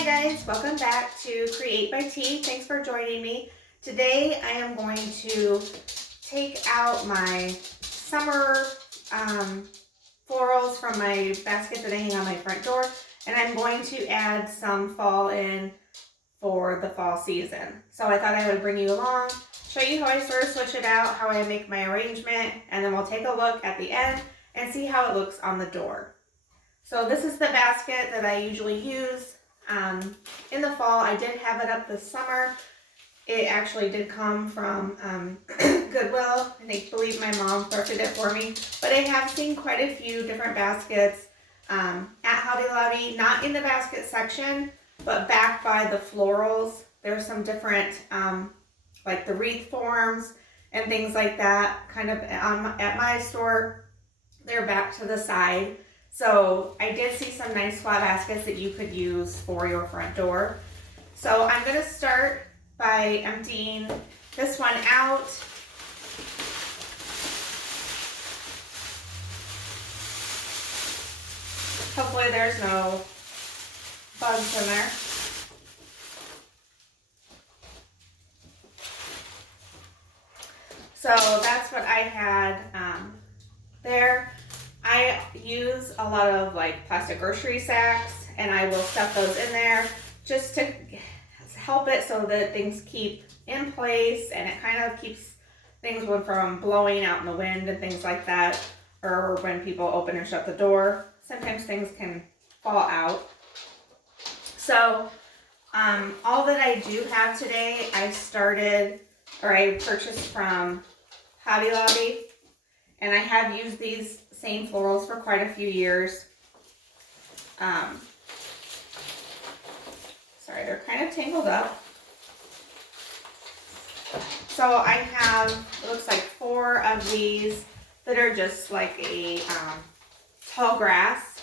Hi guys, welcome back to Create by T. Thanks for joining me. Today I am going to take out my summer florals from my basket that I hang on my front door, and I'm going to add some fall in for the fall season. So I thought I would bring you along, show you how I sort of switch it out, how I make my arrangement, and then we'll take a look at the end and see how it looks on the door. So this is the basket that I usually use in the fall. I did have it up this summer. It actually did come from Goodwill, and I believe my mom thrifted it for me. But I have seen quite a few different baskets at Hobby Lobby, not in the basket section, but back by the florals. There's some different, like the wreath forms and things like that, kind of at my store. They're back to the side. So I did see some nice flat baskets that you could use for your front door. So I'm going to start by emptying this one out. Hopefully there's no bugs in there. So that's what I had there. I use a lot of like plastic grocery sacks, and I will stuff those in there just to help it so that things keep in place, and it kind of keeps things from blowing out in the wind and things like that, or when people open and shut the door. Sometimes things can fall out. So all that I do have today, I purchased from Hobby Lobby, and I have used these same florals for quite a few years. Sorry, they're kind of tangled up. So I have, it looks like 4 of these that are just like a tall grass.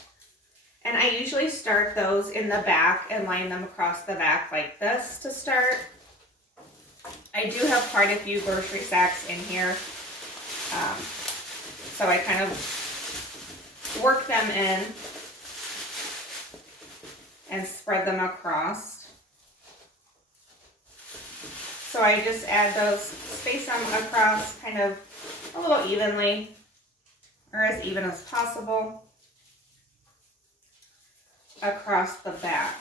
And I usually start those in the back and line them across the back like this to start. I do have quite a few grocery sacks in here. So I kind of work them in and spread them across. So I just add those, space them across kind of a little evenly, or as even as possible, across the back.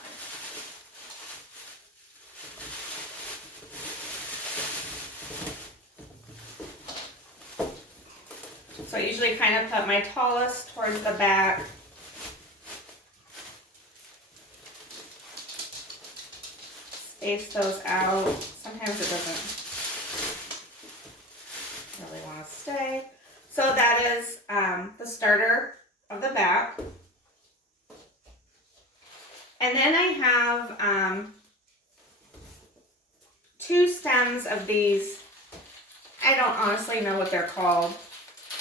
So I usually kind of put my tallest towards the back. Space those out. Sometimes it doesn't really want to stay. So that is the starter of the back. And then I have 2 stems of these. I don't honestly know what they're called.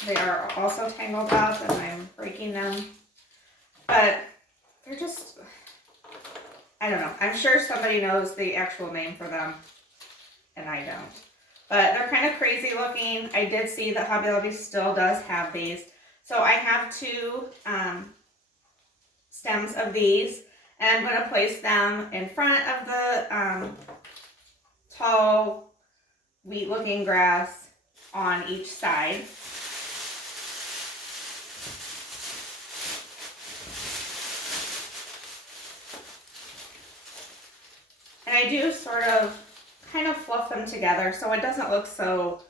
They are also tangled up and I'm breaking them. But they're just, I don't know. I'm sure somebody knows the actual name for them, and I don't. But they're kind of crazy looking. I did see that Hobby Lobby still does have these. So I have 2 stems of these, and I'm going to place them in front of the tall, wheat looking grass on each side. And I do sort of kind of fluff them together so it doesn't look so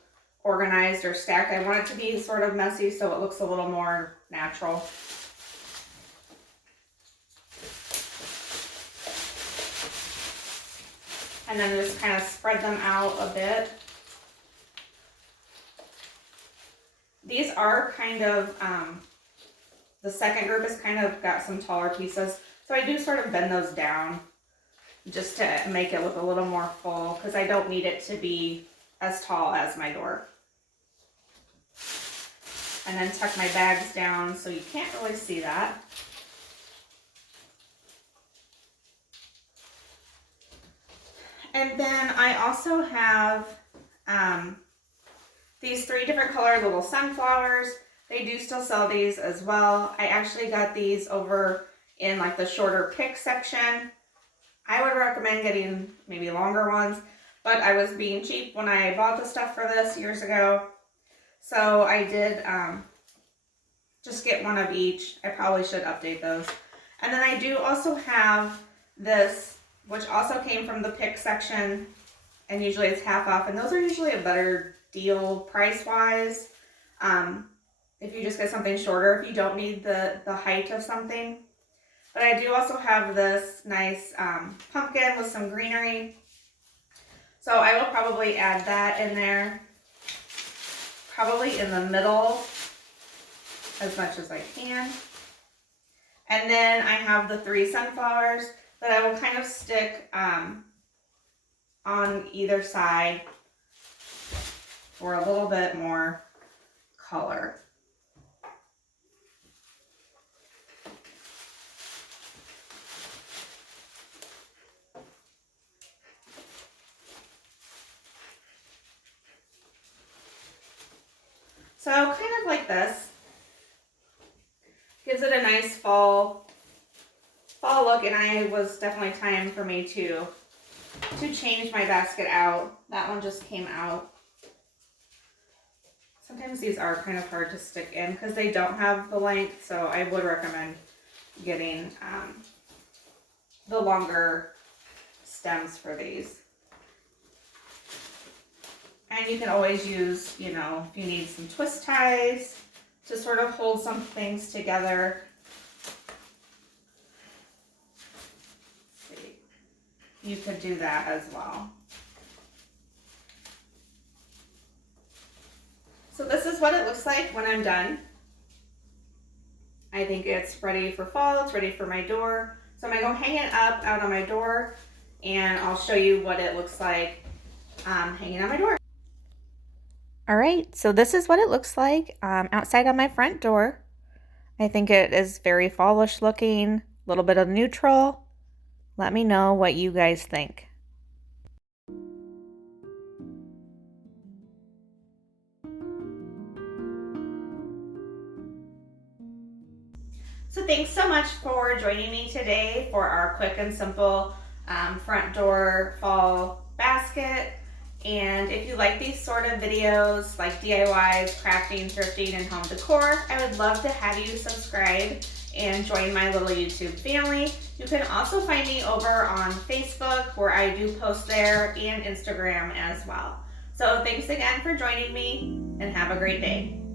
organized or stacked. I want it to be sort of messy so it looks a little more natural. And then just kind of spread them out a bit. These are kind of, the second group has kind of got some taller pieces. So I do sort of bend those down just to make it look a little more full, because I don't need it to be as tall as my door. And then tuck my bags down so you can't really see that. And then I also have these 3 different colored little sunflowers. They do still sell these as well. I actually got these over in like the shorter pick section. I would recommend getting maybe longer ones, but I was being cheap when I bought the stuff for this years ago. So I did just get one of each. I probably should update those. And then I do also have this, which also came from the pick section, and usually it's half off, and those are usually a better deal price-wise. If you just get something shorter, if you don't need the height of something. But I do also have this nice pumpkin with some greenery. So I will probably add that in there, probably in the middle as much as I can. And then I have the 3 sunflowers that I will kind of stick on either side for a little bit more color. So kind of like this. Gives it a nice fall look, and I was definitely time for me to change my basket out. That one just came out. Sometimes these are kind of hard to stick in because they don't have the length, so I would recommend getting the longer stems for these. And you can always use, you know, if you need some twist ties to sort of hold some things together. Let's see. You could do that as well. So this is what it looks like when I'm done. I think it's ready for fall, it's ready for my door. So I'm gonna go hang it up out on my door, and I'll show you what it looks like hanging on my door. All right, so this is what it looks like outside on my front door. I think it is very fallish looking, a little bit of neutral. Let me know what you guys think. So thanks so much for joining me today for our quick and simple front door fall basket. And if you like these sort of videos, like DIYs, crafting, thrifting, and home decor, I would love to have you subscribe and join my little YouTube family. You can also find me over on Facebook, where I do post there, and Instagram as well. So thanks again for joining me, and have a great day.